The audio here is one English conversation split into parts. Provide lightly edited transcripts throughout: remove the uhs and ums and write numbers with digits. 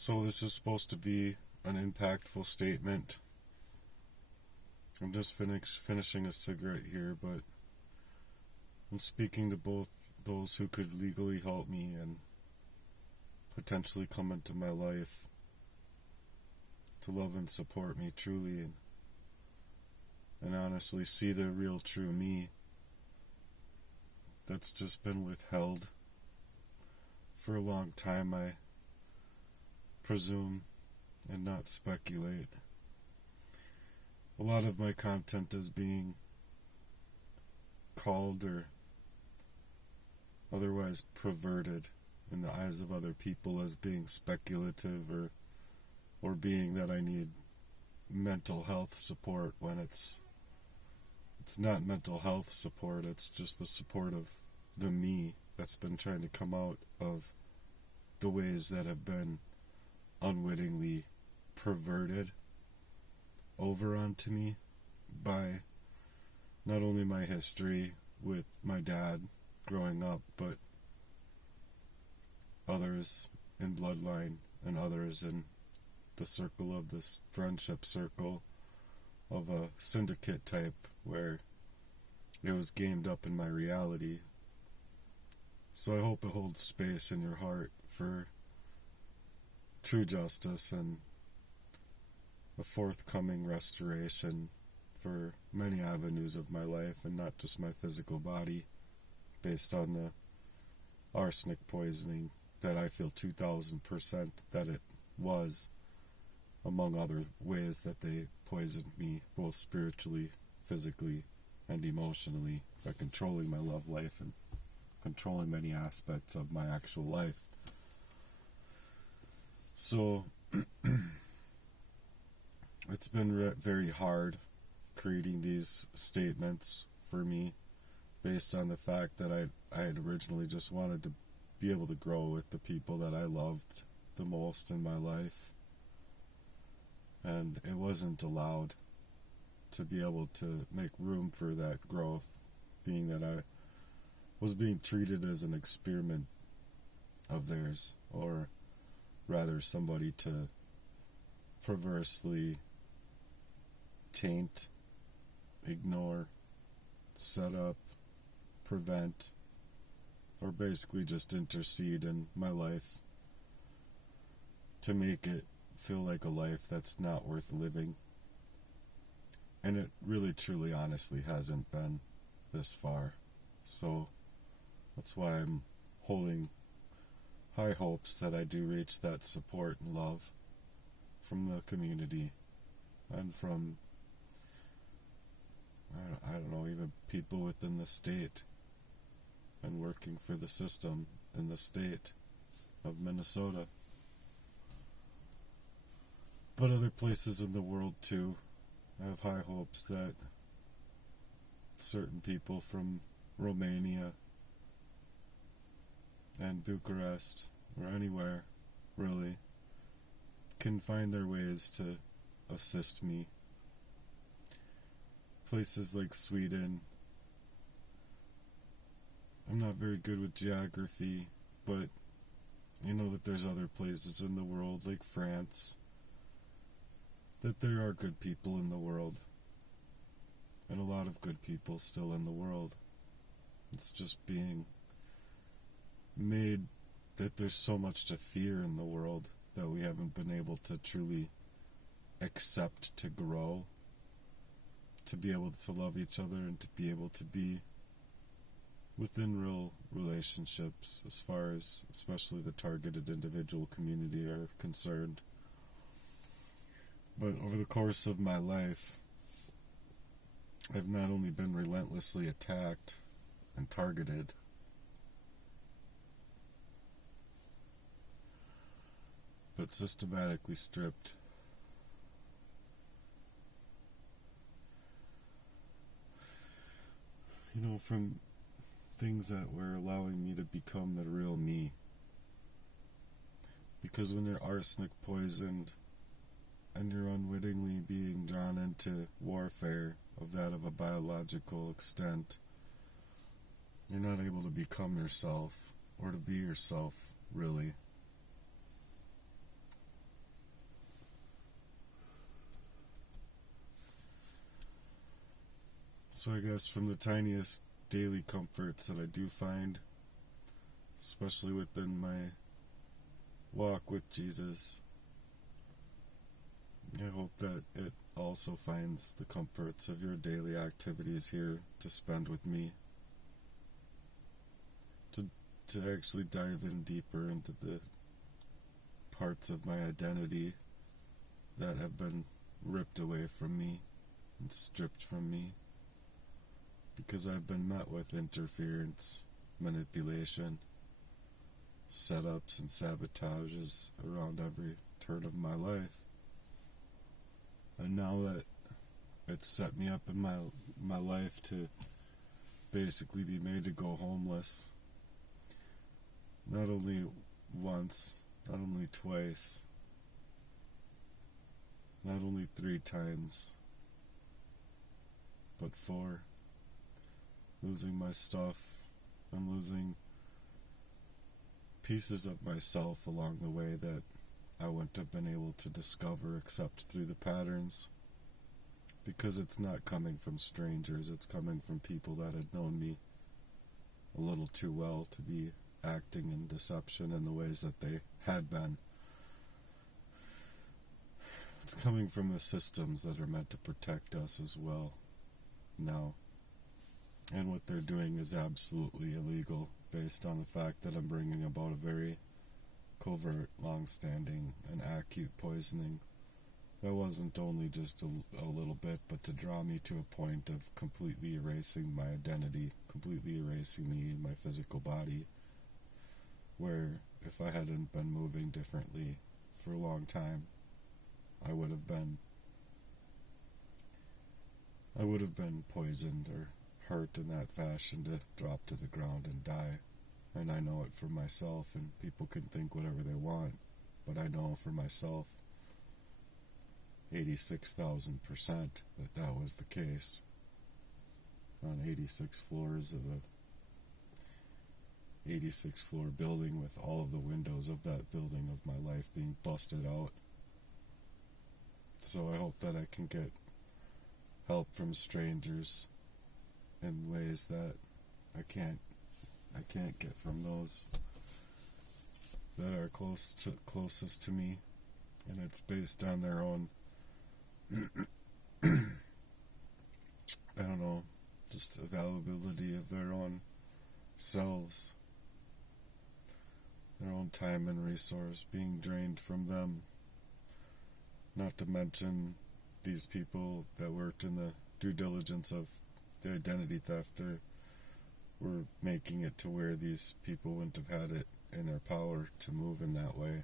So this is supposed to be an impactful statement. I'm just finishing a cigarette here, but I'm speaking to both those who could legally help me and potentially come into my life to love and support me truly and honestly see the real true me that's just been withheld for a long time, I presume, and not speculate. A lot of my content is being called or otherwise perverted in the eyes of other people as being speculative or being that I need mental health support when it's not mental health support, it's just the support of the me that's been trying to come out of the ways that have been unwittingly perverted over onto me by not only my history with my dad growing up, but others in bloodline and others in the circle of this friendship circle of a syndicate type where it was gamed up in my reality. So I hope it holds space in your heart for true justice and a forthcoming restoration for many avenues of my life and not just my physical body, based on the arsenic poisoning that I feel 2,000% that it was, among other ways that they poisoned me, both spiritually, physically, and emotionally, by controlling my love life and controlling many aspects of my actual life. So it's been very hard creating these statements for me, based on the fact that I had originally just wanted to be able to grow with the people that I loved the most in my life, and it wasn't allowed to be able to make room for that growth, being that I was being treated as an experiment of theirs, or rather somebody to perversely taint, ignore, set up, prevent, or basically just intercede in my life to make it feel like a life that's not worth living. And it really, truly, honestly hasn't been this far. So that's why I'm holding high hopes that I do reach that support and love from the community and from, I don't know, even people within the state and working for the system in the state of Minnesota. But other places in the world too. I have high hopes that certain people from Romania and Bucharest, or anywhere really, can find their ways to assist me. Places like Sweden. I'm not very good with geography, but you know that there's other places in the world, like France, that there are good people in the world, and a lot of good people still in the world. It's just being made that there's so much to fear in the world that we haven't been able to truly accept to grow, to be able to love each other, and to be able to be within real relationships, as far as especially the targeted individual community are concerned. But over the course of my life, I've not only been relentlessly attacked and targeted, but systematically stripped. You know, from things that were allowing me to become the real me. Because when you're arsenic poisoned and you're unwittingly being drawn into warfare of that of a biological extent, you're not able to become yourself or to be yourself, really. So I guess from the tiniest daily comforts that I do find, especially within my walk with Jesus, I hope that it also finds the comforts of your daily activities here to spend with me. To actually dive in deeper into the parts of my identity that have been ripped away from me and stripped from me because I've been met with interference, manipulation, setups, and sabotages around every turn of my life. And now that it's set me up in my life to basically be made to go homeless, not only once, not only twice, not only 3 times, but 4. Losing my stuff and losing pieces of myself along the way that I wouldn't have been able to discover except through the patterns. Because it's not coming from strangers, it's coming from people that had known me a little too well to be acting in deception in the ways that they had been. It's coming from the systems that are meant to protect us as well now. And what they're doing is absolutely illegal based on the fact that I'm bringing about a very covert, long-standing, and acute poisoning that wasn't only just a little bit, but to draw me to a point of completely erasing my identity, completely erasing me and my physical body, where if I hadn't been moving differently for a long time, I would have been poisoned or hurt in that fashion to drop to the ground and die. And I know it for myself, and people can think whatever they want, but I know for myself 86,000% that was the case. On 86 floors of a 86 floor building with all of the windows of that building of my life being busted out. So I hope that I can get help from strangers in ways that I can't get from those that are closest to me, and it's based on their own I don't know, just availability of their own selves, their own time and resource being drained from them. Not to mention these people that worked in the due diligence of the identity theft were making it to where these people wouldn't have had it in their power to move in that way,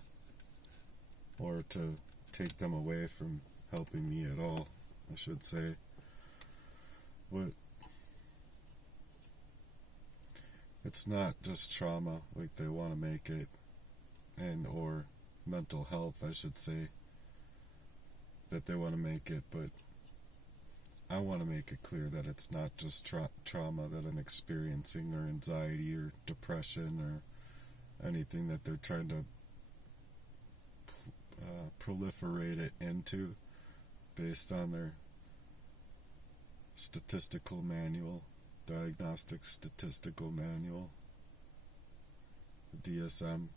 or to take them away from helping me at all, I should say. But it's not just trauma like they want to make it, and or mental health, I should say, that they want to make it, but I want to make it clear that it's not just trauma that I'm experiencing, or anxiety, or depression, or anything that they're trying to proliferate it into based on their statistical manual, diagnostic statistical manual, the DSM.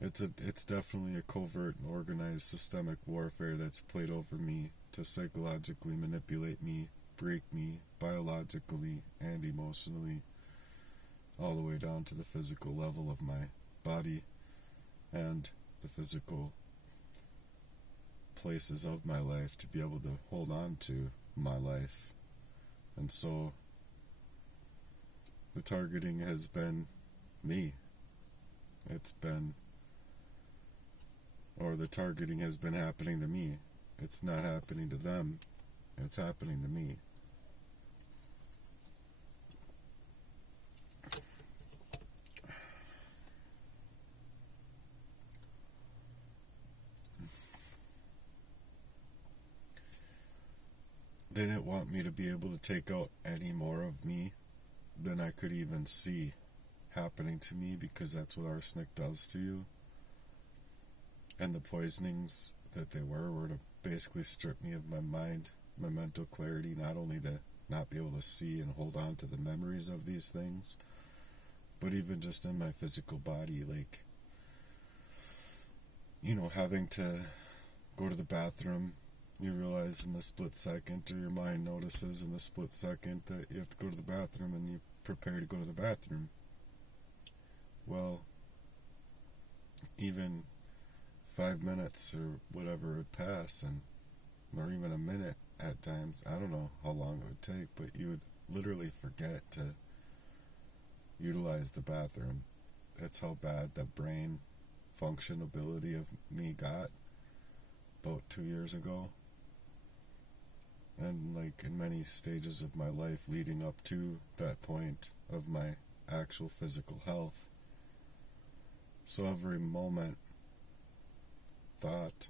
It's definitely a covert and organized systemic warfare that's played over me to psychologically manipulate me, break me, biologically and emotionally, all the way down to the physical level of my body and the physical places of my life to be able to hold on to my life. And so the targeting has been me. The targeting has been happening to me. It's not happening to them. It's happening to me. They didn't want me to be able to take out any more of me than I could even see happening to me, because that's what arsenic does to you. And the poisonings that they were to basically strip me of my mind, my mental clarity, not only to not be able to see and hold on to the memories of these things. But even just in my physical body, like, having to go to the bathroom, you realize in the split second, or your mind notices in the split second that you have to go to the bathroom, and you prepare to go to the bathroom. Well, even 5 minutes or whatever would pass, or even a minute at times. I don't know how long it would take, but you would literally forget to utilize the bathroom. That's how bad the brain function ability of me got about 2 years ago. And like in many stages of my life leading up to that point of my actual physical health. So every moment, thought,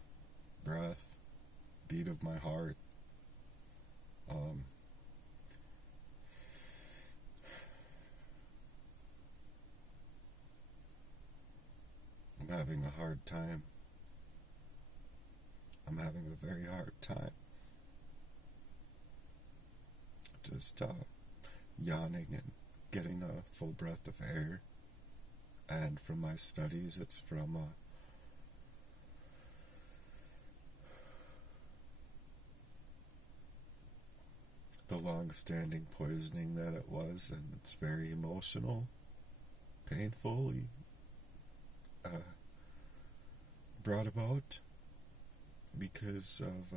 breath, beat of my heart, I'm having a hard time. I'm having a very hard time. Just yawning and getting a full breath of air. And from my studies, it's from the long-standing poisoning that it was, and it's very emotional, painfully brought about because of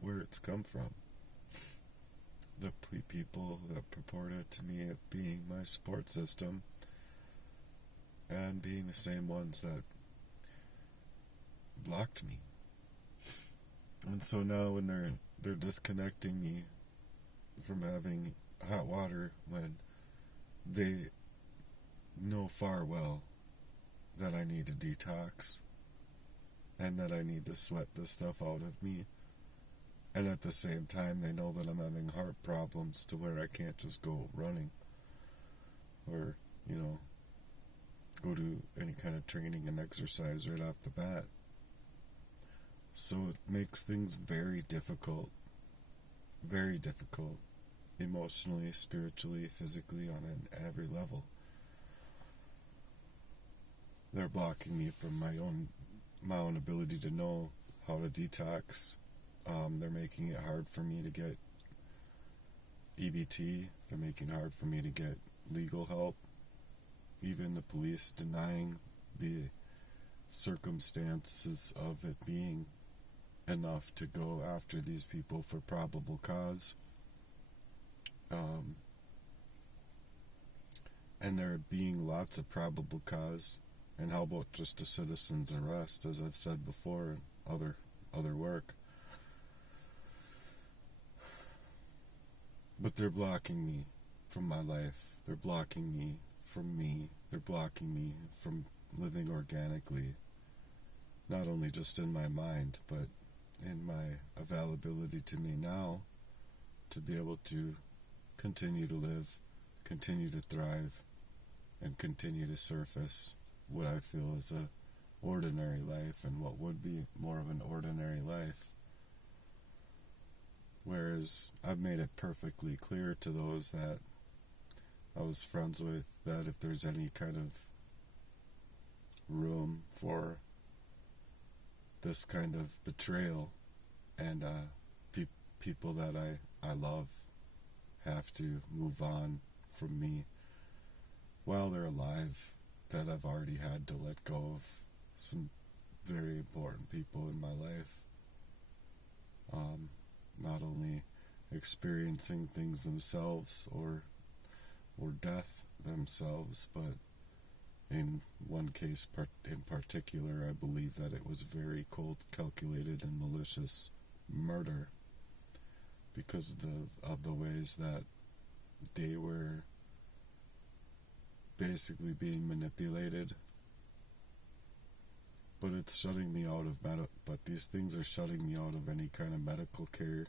where it's come from. The people that purported to me of being my support system and being the same ones that blocked me. And so now when they're disconnecting me from having hot water, when they know far well that I need a detox and that I need to sweat this stuff out of me, and at the same time they know that I'm having heart problems to where I can't just go running or go to any kind of training and exercise right off the bat. So it makes things very difficult, emotionally, spiritually, physically, on every level. They're blocking me from my own ability to know how to detox. They're making it hard for me to get EBT. They're making it hard for me to get legal help. Even the police denying the circumstances of it being enough to go after these people for probable cause. And there being lots of probable cause. And how about just a citizen's arrest, as I've said before in other work. But they're blocking me from my life. They're blocking me from me. They're blocking me from living organically. Not only just in my mind, but in my availability to me now to be able to continue to live, continue to thrive, and continue to surface what I feel is a ordinary life and what would be more of an ordinary life. Whereas I've made it perfectly clear to those that I was friends with that if there's any kind of room for this kind of betrayal and people that I love have to move on from me while they're alive, that I've already had to let go of some very important people in my life. Not only experiencing things themselves or death themselves, but in one case in particular, I believe that it was very cold, calculated, and malicious murder because of the ways that they were basically being manipulated. But it's shutting me out of but these things are shutting me out of any kind of medical care.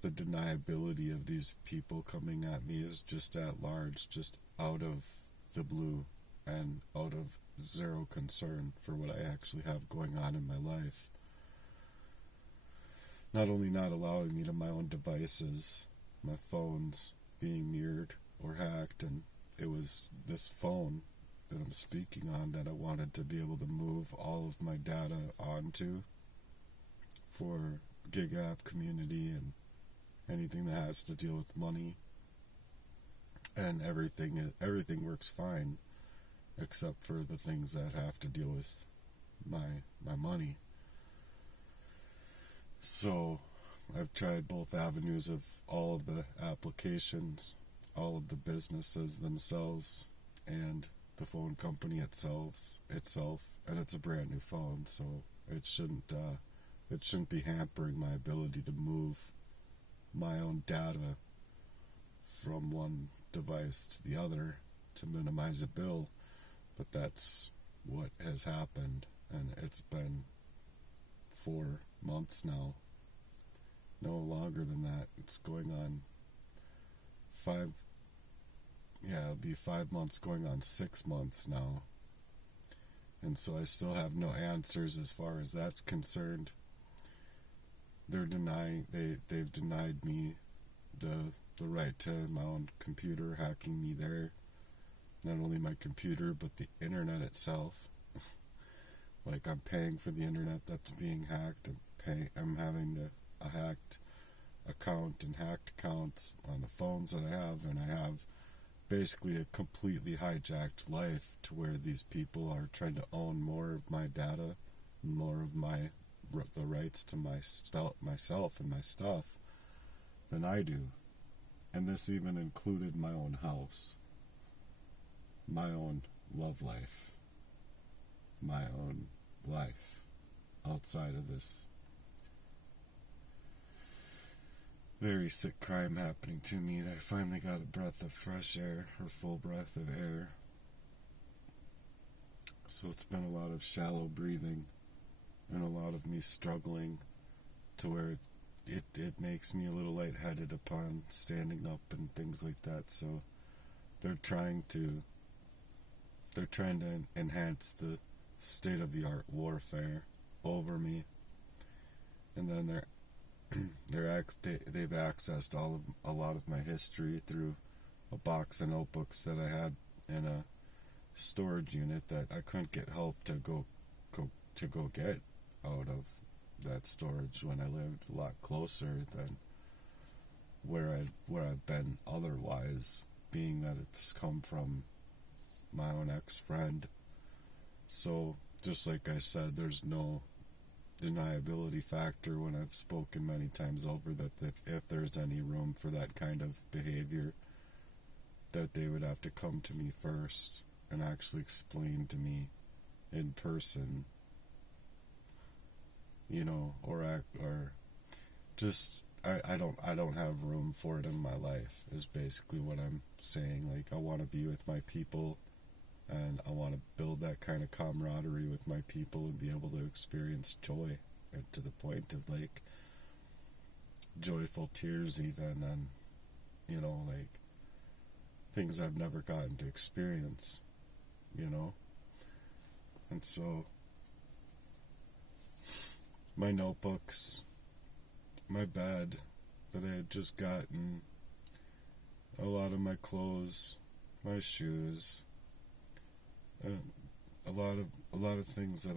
The deniability of these people coming at me is just at large, just out of the blue and out of zero concern for what I actually have going on in my life. not only not allowing me to my own devices, my phones being mirrored or hacked, and it was this phone that I'm speaking on that I wanted to be able to move all of my data onto for gig app community and anything that has to deal with money, and everything works fine except for the things that have to deal with my money. So I've tried both avenues of all of the applications, all of the businesses themselves, and the phone company itself, and it's a brand new phone, so it shouldn't be hampering my ability to move my own data from one device to the other to minimize a bill. But that's what has happened, and it's been 4 months now. No longer than that. It's going on it'll be 5 months going on 6 months now. And so I still have no answers as far as that's concerned. They've denied me the right to my own computer, hacking me there. Not only my computer, but the internet itself. Like, I'm paying for the internet that's being hacked. I'm having a hacked account and hacked accounts on the phones that I have, and I have basically a completely hijacked life to where these people are trying to own more of my data, more of the rights to myself and my stuff than I do. And this even included my own house, my own love life, my own life outside of this very sick crime happening to me. I finally got a breath of fresh air, or full breath of air. So it's been a lot of shallow breathing and a lot of me struggling to where it makes me a little lightheaded upon standing up and things like that. So they're trying to enhance the state-of-the-art warfare over me, and then they've accessed a lot of my history through a box of notebooks that I had in a storage unit that I couldn't get help to go get out of that storage when I lived a lot closer than where I've been otherwise, being that it's come from my own ex-friend. So just like I said, there's no deniability factor when I've spoken many times over that if there's any room for that kind of behavior, that they would have to come to me first and actually explain to me in person, or just I don't have room for it in my life, is basically what I'm saying. Like, I want to be with my people, and I want to build that kind of camaraderie with my people and be able to experience joy, and to the point of like joyful tears even, and like things I've never gotten to experience, and so my notebooks, my bed that I had just gotten, a lot of my clothes, my shoes, a lot of things that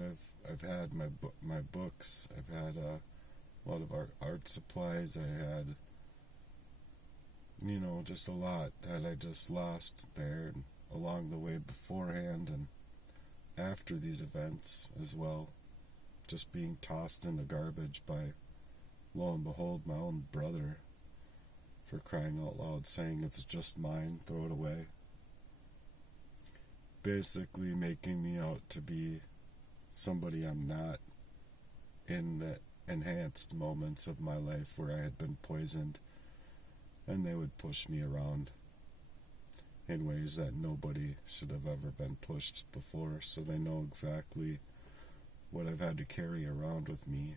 I've had, my books. I've had a lot of art supplies. I had just a lot that I just lost there, and along the way beforehand and after these events as well, just being tossed in the garbage by, lo and behold, my own brother, for crying out loud, saying it's just mine, throw it away. Basically making me out to be somebody I'm not in the enhanced moments of my life where I had been poisoned, and they would push me around in ways that nobody should have ever been pushed before, so they know exactly what I've had to carry around with me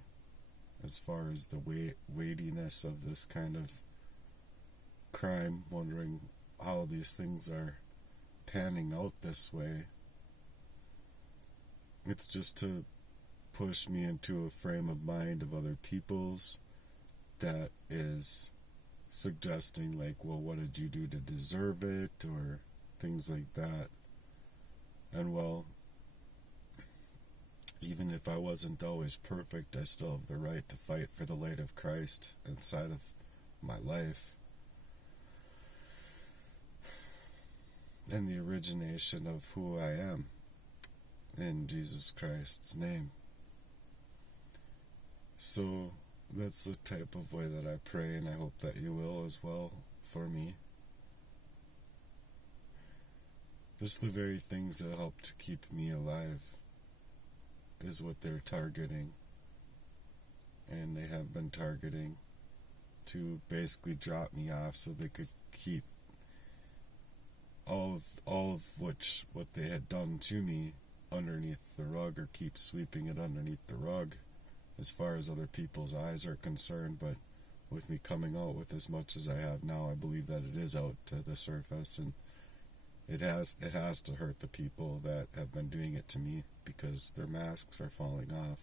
as far as the weightiness of this kind of crime, wondering how these things are panning out this way. It's just to push me into a frame of mind of other people's, that is suggesting, like, well, what did you do to deserve it, or things like that. And well, even if I wasn't always perfect, I still have the right to fight for the light of Christ inside of my life. And the origination of who I am in Jesus Christ's name. So that's the type of way that I pray, and I hope that you will as well for me. Just the very things that help to keep me alive is what they're targeting. And they have been targeting to basically drop me off so they could keep all of what they had done to me underneath the rug, or keep sweeping it underneath the rug as far as other people's eyes are concerned. But with me coming out with as much as I have now, I believe that it is out to the surface, and it has to hurt the people that have been doing it to me, because their masks are falling off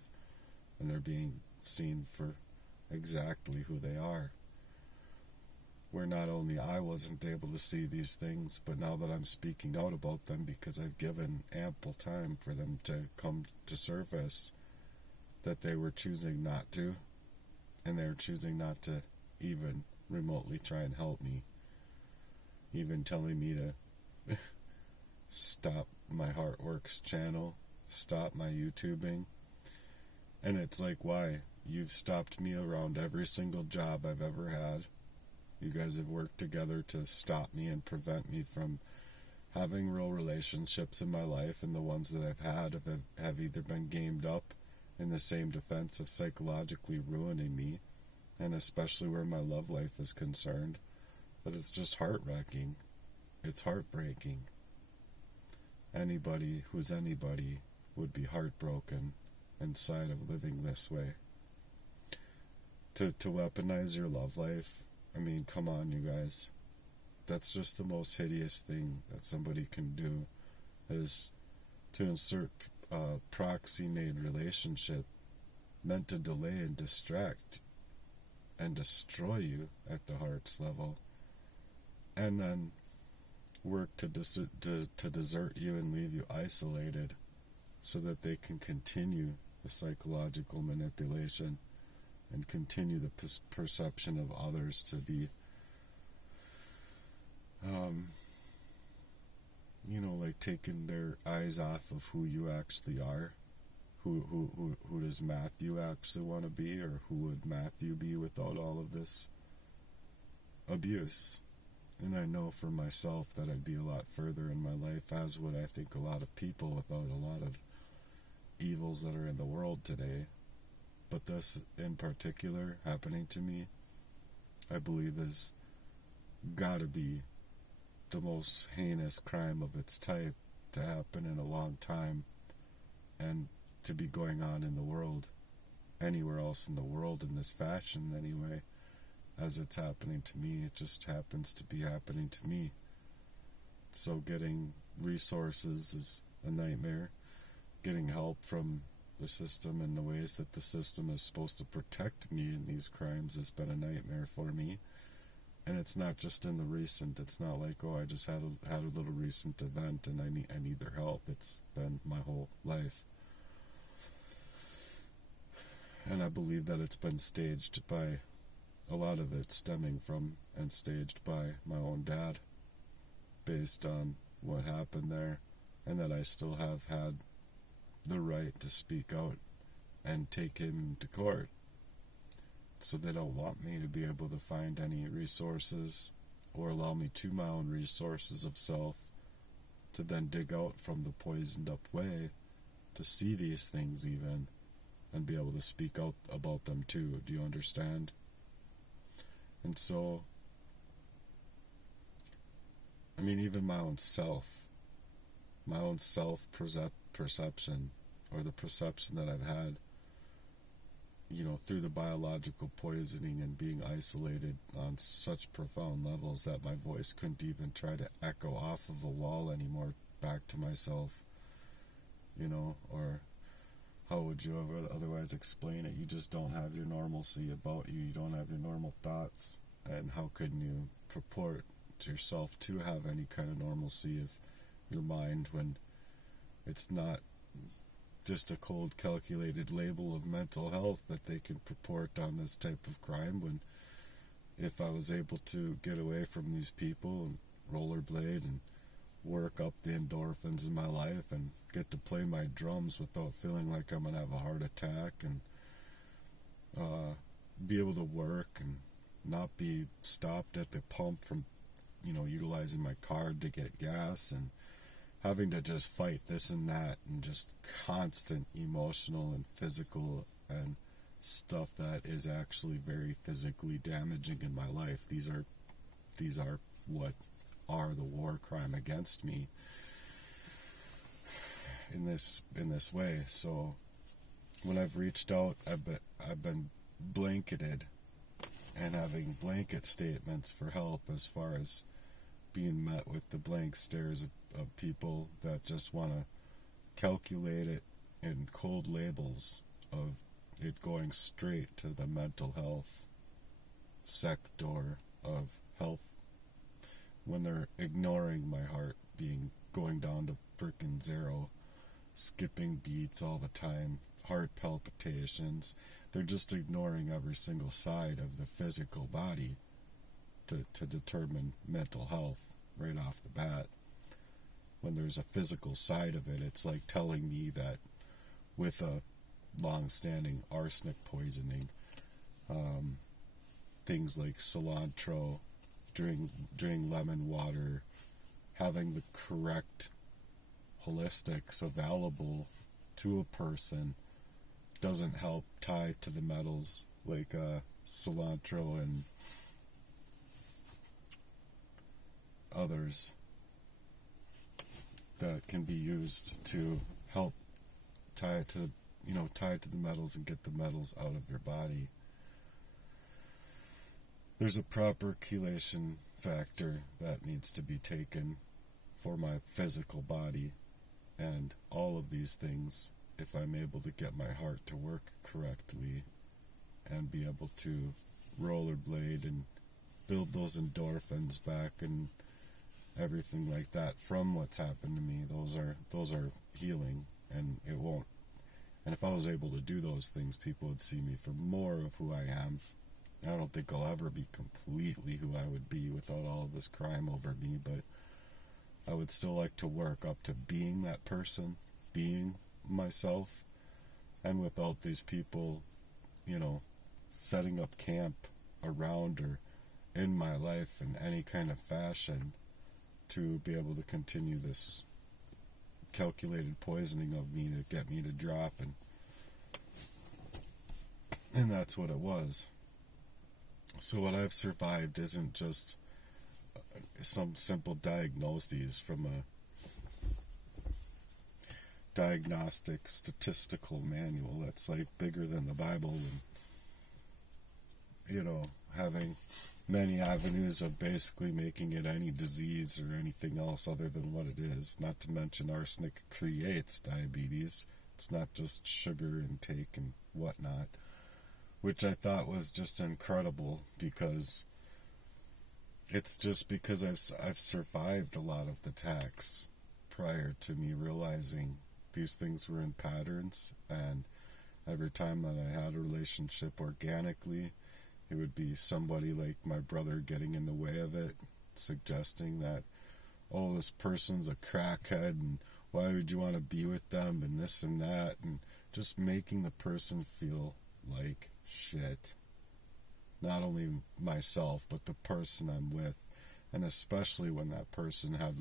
and they're being seen for exactly who they are. Where not only I wasn't able to see these things, but now that I'm speaking out about them because I've given ample time for them to come to surface, that they were choosing not to, and they were choosing not to even remotely try and help me, even telling me to stop my Heartworks channel, stop my YouTubing. And it's like, why? You've stopped me around every single job I've ever had. You guys have worked together to stop me and prevent me from having real relationships in my life, and the ones that I've had have either been gamed up in the same defense of psychologically ruining me, and especially where my love life is concerned, that it's just heart-wrecking. It's heartbreaking. Anybody who's anybody would be heartbroken inside of living this way. To weaponize your love life, I mean, come on, you guys. That's just the most hideous thing that somebody can do, is to insert a proxy-made relationship meant to delay and distract and destroy you at the heart's level, and then work to desert you and leave you isolated so that they can continue the psychological manipulation and continue the perception of others to be, like taking their eyes off of who you actually are. Who does Matthew actually want to be, or who would Matthew be without all of this abuse? And I know for myself that I'd be a lot further in my life, as would I think a lot of people, without a lot of evils that are in the world today. But this in particular happening to me, I believe is gotta be the most heinous crime of its type to happen in a long time, and to be going on in the world, anywhere else in the world in this fashion anyway, as it's happening to me. It just happens to be happening to me. So getting resources is a nightmare. Getting help from the system and the ways that the system is supposed to protect me in these crimes has been a nightmare for me. And it's not just in the recent. It's not like, oh, I just had a little recent event and I need their help. It's been my whole life. And I believe that it's been staged by, a lot of it stemming from and staged by my own dad, based on what happened there, and that I still have had the right to speak out and take him to court. So they don't want me to be able to find any resources or allow me to my own resources of self to then dig out from the poisoned up way to see these things even and be able to speak out about them too. Do you understand? And so, I mean, even my own self-perception, or the perception that I've had, through the biological poisoning and being isolated on such profound levels that my voice couldn't even try to echo off of a wall anymore back to myself, or how would you ever otherwise explain it? You just don't have your normalcy about you. You don't have your normal thoughts. And how can you purport to yourself to have any kind of normalcy of your mind when it's not just a cold, calculated label of mental health that they can purport on this type of crime? When if I was able to get away from these people and rollerblade and work up the endorphins in my life and get to play my drums without feeling like I'm going to have a heart attack, and be able to work and not be stopped at the pump from, utilizing my card to get gas, and having to just fight this and that, and just constant emotional and physical and stuff that is actually very physically damaging in my life. These are what are the war crime against me in this way. So when I've reached out, I've been blanketed and having blanket statements for help, as far as being met with the blank stares of people that just want to calculate it in cold labels of it going straight to the mental health sector of health, when they're ignoring my heart going down to frickin' zero, skipping beats all the time, heart palpitations. They're just ignoring every single side of the physical body to determine mental health right off the bat. When there's a physical side of it, it's like telling me that with a long-standing arsenic poisoning, things like cilantro, drink lemon water, having the correct holistics available to a person doesn't help tie to the metals like cilantro and others that can be used to help tie it to the metals and get the metals out of your body. There's a proper chelation factor that needs to be taken for my physical body, and all of these things, if I'm able to get my heart to work correctly and be able to rollerblade and build those endorphins back and everything like that from what's happened to me, those are healing. And it won't, and if I was able to do those things, people would see me for more of who I am. I don't think I'll ever be completely who I would be without all of this crime over me, but I would still like to work up to being that person, being myself, and without these people, setting up camp around or in my life in any kind of fashion to be able to continue this calculated poisoning of me to get me to drop, and that's what it was. So what I've survived isn't just some simple diagnoses from a diagnostic statistical manual that's like bigger than the Bible, and having many avenues of basically making it any disease or anything else other than what it is. Not to mention arsenic creates diabetes. It's not just sugar intake and whatnot, which I thought was just incredible, because it's just because I've survived a lot of the attacks prior to me realizing these things were in patterns, and every time that I had a relationship organically, it would be somebody like my brother getting in the way of it, suggesting that, oh, this person's a crackhead, and why would you want to be with them, and this and that, and just making the person feel like shit. Not only myself, but the person I'm with, and especially when that person had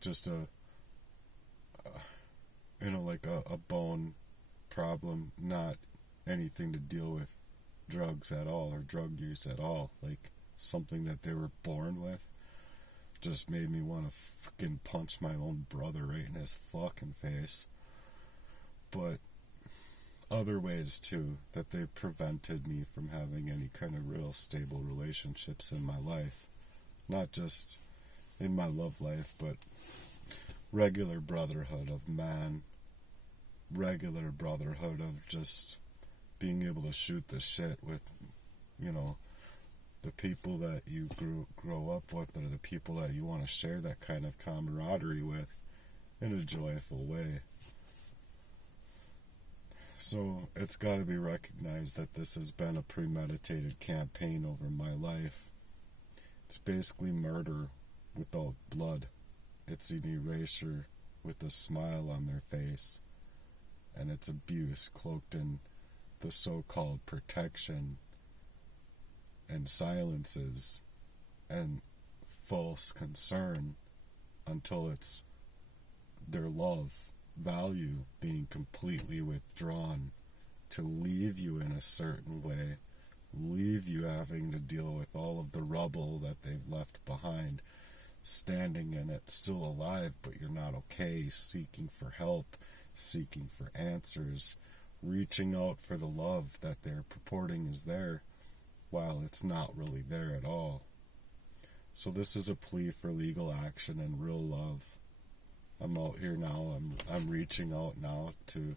just a bone problem, not anything to deal with drugs at all or drug use at all, like something that they were born with, just made me want to fucking punch my own brother right in his fucking face. But other ways too that they've prevented me from having any kind of real stable relationships in my life, not just in my love life, but regular brotherhood of man regular brotherhood of just being able to shoot the shit with, you know, the people that you grow up with, or the people that you want to share that kind of camaraderie with in a joyful way. So it's got to be recognized that this has been a premeditated campaign over my life. It's basically murder without blood. It's an erasure with a smile on their face. And it's abuse cloaked in the so-called protection and silences and false concern until it's their love, value being completely withdrawn to leave you in a certain way, leave you having to deal with all of the rubble that they've left behind, standing in it, still alive, but you're not okay, seeking for help, seeking for answers, reaching out for the love that they're purporting is there, while it's not really there at all. So this is a plea for legal action and real love. I'm out here now, I'm reaching out now to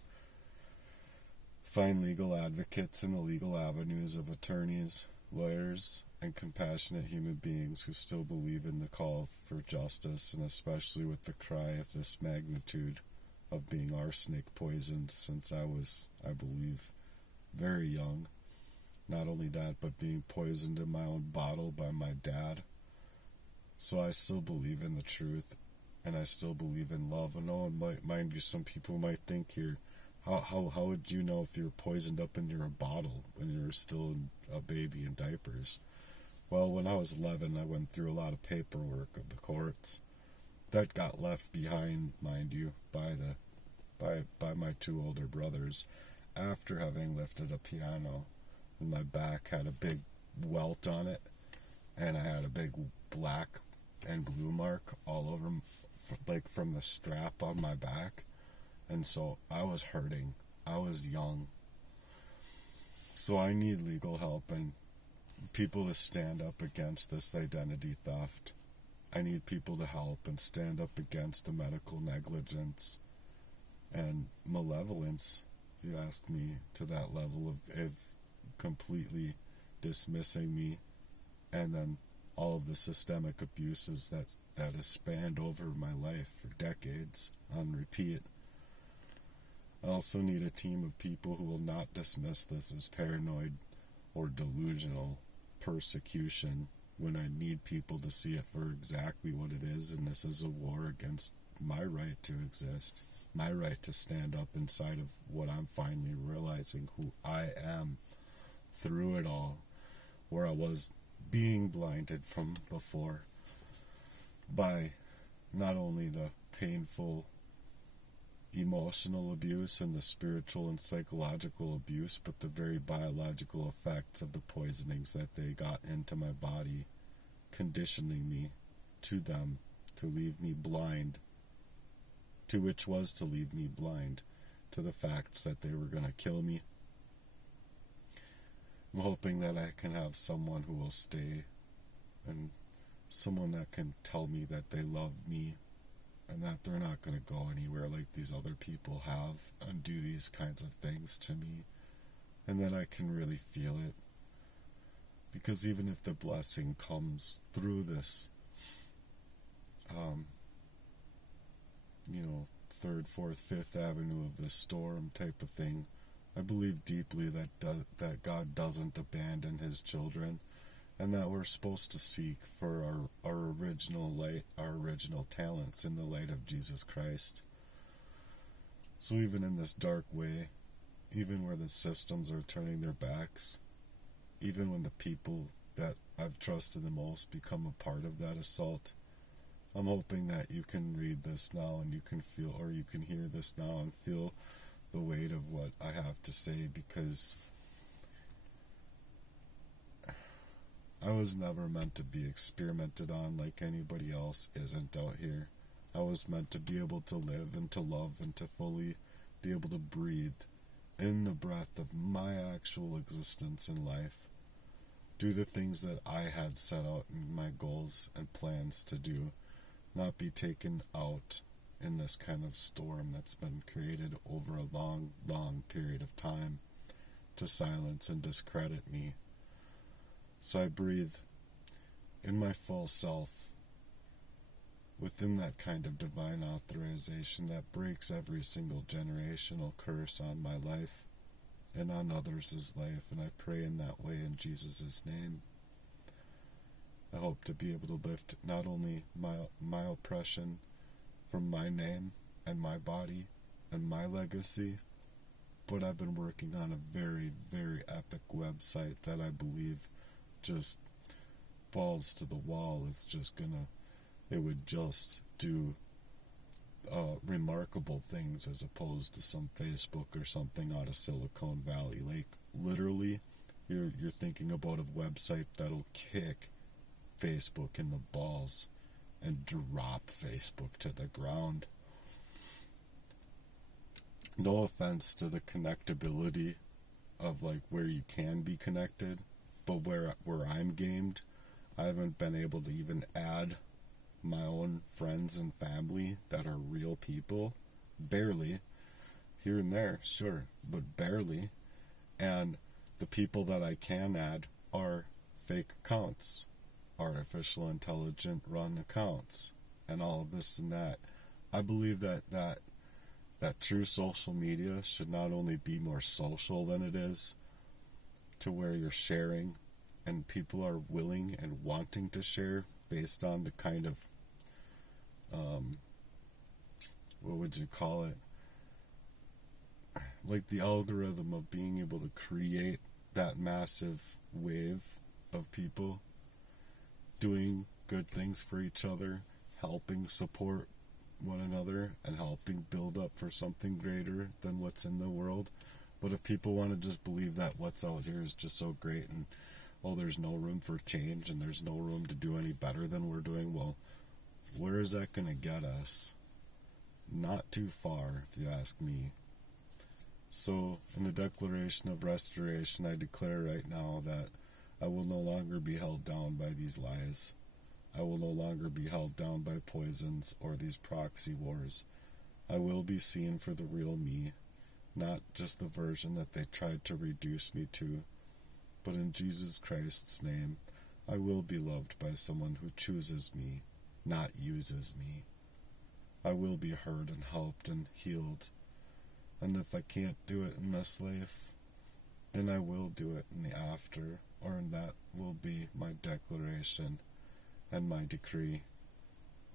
find legal advocates in the legal avenues of attorneys, lawyers, and compassionate human beings who still believe in the call for justice, and especially with the cry of this magnitude of being arsenic poisoned since I was, I believe, very young. Not only that, but being poisoned in my own bottle by my dad. So I still believe in the truth, and I still believe in love. And mind you, some people might think here, how would you know if you were poisoned up in your bottle when you were still a baby in diapers? Well, when I was 11, I went through a lot of paperwork of the courts that got left behind, mind you, by my two older brothers, after having lifted a piano. And my back had a big welt on it, and I had a big black and blue mark all over, like from the strap on my back. And so I was hurting. I was young. So I need legal help and people to stand up against this identity theft. I need people to help and stand up against the medical negligence and malevolence, if you ask me, to that level of completely dismissing me, and then all of the systemic abuses that has spanned over my life for decades on repeat. I also need a team of people who will not dismiss this as paranoid or delusional persecution, when I need people to see it for exactly what it is, and this is a war against my right to exist, my right to stand up inside of what I'm finally realizing who I am through it all, where I was being blinded from before by not only the painful emotional abuse and the spiritual and psychological abuse, but the very biological effects of the poisonings that they got into my body, conditioning me to them, to leave me blind, to which was to leave me blind to the facts that they were going to kill me. I'm hoping that I can have someone who will stay, and someone that can tell me that they love me, and that they're not going to go anywhere like these other people have and do these kinds of things to me, and that I can really feel it. Because even if the blessing comes through this, third, fourth, fifth avenue of this storm type of thing, I believe deeply that God doesn't abandon his children, and that we're supposed to seek for our original light, our original talents in the light of Jesus Christ. So even in this dark way, even where the systems are turning their backs, even when the people that I've trusted the most become a part of that assault, I'm hoping that you can read this now and you can feel, or you can hear this now and feel the weight of what I have to say, because I was never meant to be experimented on like anybody else isn't out here. I was meant to be able to live and to love and to fully be able to breathe in the breath of my actual existence in life. Do the things that I had set out in my goals and plans to do. Not be taken out in this kind of storm that's been created over a long, long period of time to silence and discredit me. So I breathe in my full self within that kind of divine authorization that breaks every single generational curse on my life and on others' life, and I pray in that way in Jesus' name. I hope to be able to lift not only my oppression from my name and my body and my legacy, but I've been working on a very, very epic website that I believe just balls to the wall. It would just do remarkable things as opposed to some Facebook or something out of Silicon Valley. Like, literally, you're thinking about a website that'll kick Facebook in the balls and drop Facebook to the ground. No offense to the connectability of like where you can be connected, but where I'm gamed, I haven't been able to even add my own friends and family that are real people. Barely. Here and there, sure, but barely. And the people that I can add are fake accounts, artificial intelligent run accounts, and all of this and that. I believe that true social media should not only be more social than it is, to where you're sharing and people are willing and wanting to share based on the kind of what would you call it, like the algorithm of being able to create that massive wave of people doing good things for each other, helping support one another, and helping build up for something greater than what's in the world. But if people want to just believe that what's out here is just so great and there's no room for change and there's no room to do any better than we're doing, well, where is that going to get us? Not too far, if you ask me. So, in the Declaration of Restoration, I declare right now that I will no longer be held down by these lies. I will no longer be held down by poisons or these proxy wars. I will be seen for the real me, not just the version that they tried to reduce me to, but in Jesus Christ's name, I will be loved by someone who chooses me, not uses me. I will be heard and helped and healed. And if I can't do it in this life, then I will do it in the after, and that will be my declaration and my decree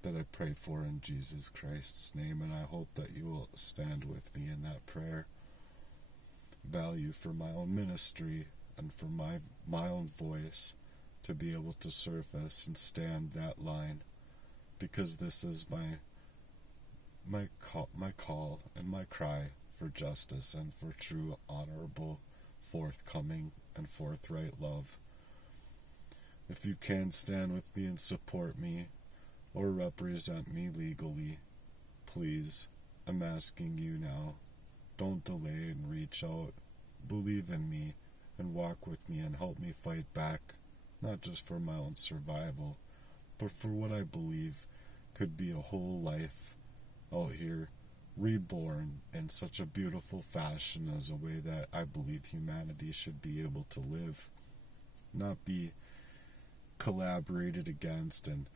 that I pray for in Jesus Christ's name, and I hope that you will stand with me in that prayer. Value for my own ministry and for my own voice to be able to surface and stand that line, because this is my call and my cry for justice and for true, honorable, forthcoming, and forthright love. If you can stand with me and support me or represent me legally, please, I'm asking you now, don't delay and reach out. Believe in me and walk with me and help me fight back, not just for my own survival, but for what I believe could be a whole life out here, reborn in such a beautiful fashion as a way that I believe humanity should be able to live, not be collaborated against and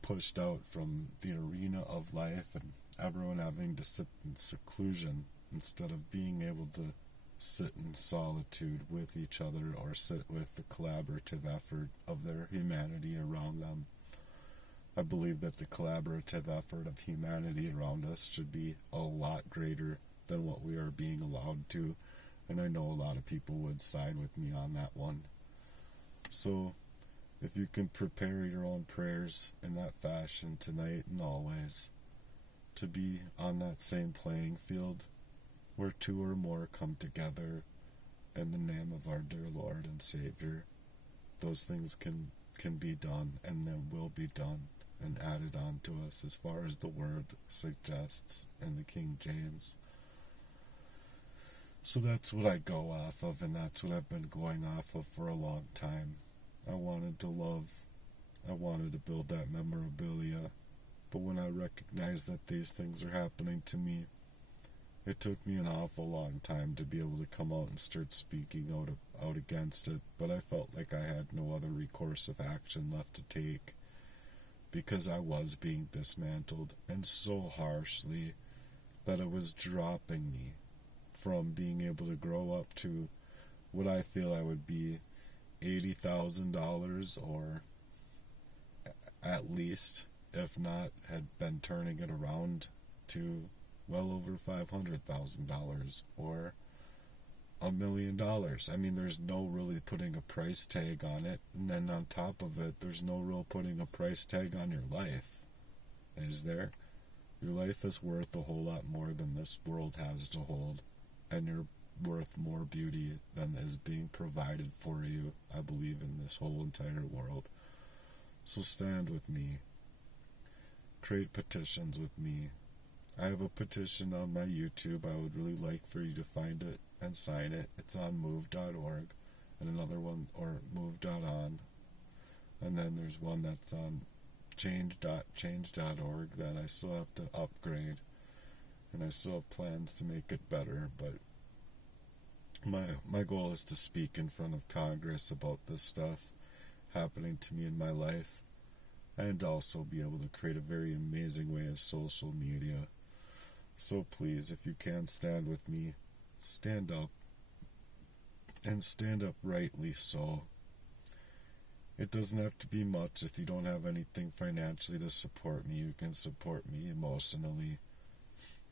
pushed out from the arena of life and everyone having to sit in seclusion instead of being able to sit in solitude with each other or sit with the collaborative effort of their humanity around them. I believe that the collaborative effort of humanity around us should be a lot greater than what we are being allowed to, and I know a lot of people would side with me on that one. So, if you can prepare your own prayers in that fashion tonight and always, to be on that same playing field, where two or more come together in the name of our dear Lord and Savior, those things can be done and then will be done and added on to us as far as the word suggests in the King James. So that's what I go off of, and that's what I've been going off of for a long time. I wanted to love, I wanted to build that memorabilia But when I recognize that these things are happening to me, it took me an awful long time to be able to come out and start speaking out against it, but I felt like I had no other recourse of action left to take because I was being dismantled, and so harshly that it was dropping me from being able to grow up to what I feel I would be $80,000, or at least, if not, had been turning it around to well over $500,000 or $1 million. I mean, there's no really putting a price tag on it, and then on top of it, there's no real putting a price tag on your life, is there? Your life is worth a whole lot more than this world has to hold, and you're worth more beauty than is being provided for you, I believe, in this whole entire world. So stand with me. Create petitions with me. I have a petition on my YouTube. I would really like for you to find it and sign it. It's on move.org, and another one, or move.on, and then there's one that's on change.org that I still have to upgrade, and I still have plans to make it better, but my goal is to speak in front of Congress about this stuff happening to me in my life, and also be able to create a very amazing way of social media. So please, if you can stand with me, stand up, and stand up rightly so. It doesn't have to be much. If you don't have anything financially to support me, you can support me emotionally,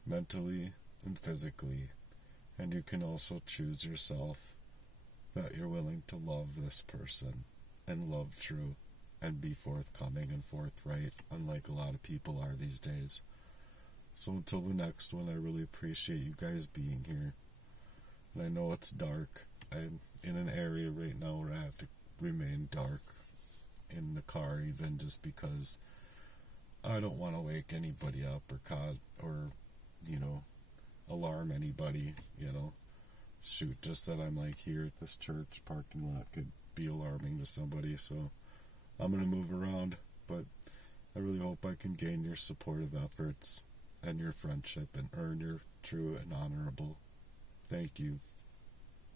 mentally, and physically. And you can also choose yourself that you're willing to love this person and love true and be forthcoming and forthright, unlike a lot of people are these days. So until the next one, I really appreciate you guys being here. And I know it's dark. I'm in an area right now where I have to remain dark in the car, even just because I don't want to wake anybody up or alarm anybody, Shoot, just that I'm like here at this church parking lot could be alarming to somebody, so I'm going to move around, but I really hope I can gain your supportive efforts and your friendship and earn your true and honorable. Thank you.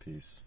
Peace.